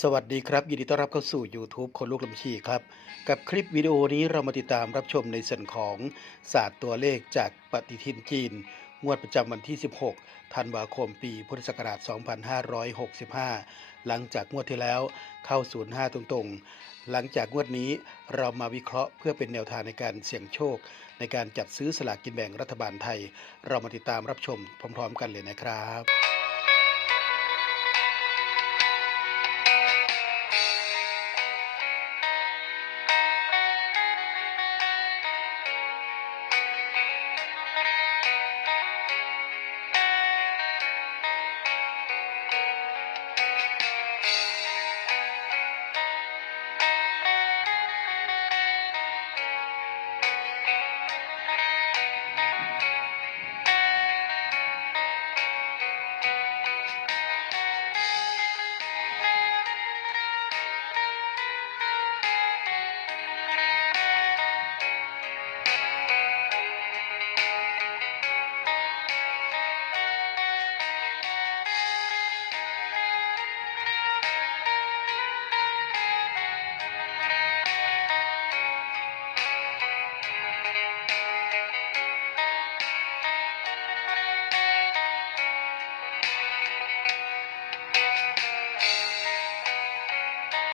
สวัสดีครับ ยินดีต้อนรับเข้าสู่ YouTube คนลูกลำชีครับ กับคลิปวิดีโอนี้เรามาติดตามรับชมในส่วนของศาสตร์ตัวเลขจากปฏิทินจีน งวดประจำวันที่ 16 ธันวาคมปีพุทธศักราช 2565 หลังจากงวดที่แล้วเข้า 05 ตรงๆ หลังจากงวดนี้เรามาวิเคราะห์เพื่อเป็นแนวทางในการเสี่ยงโชค ในการจัดซื้อสลากกินแบ่งรัฐบาลไทย เรามาติดตามรับชมพร้อม ๆ กันเลยนะครับ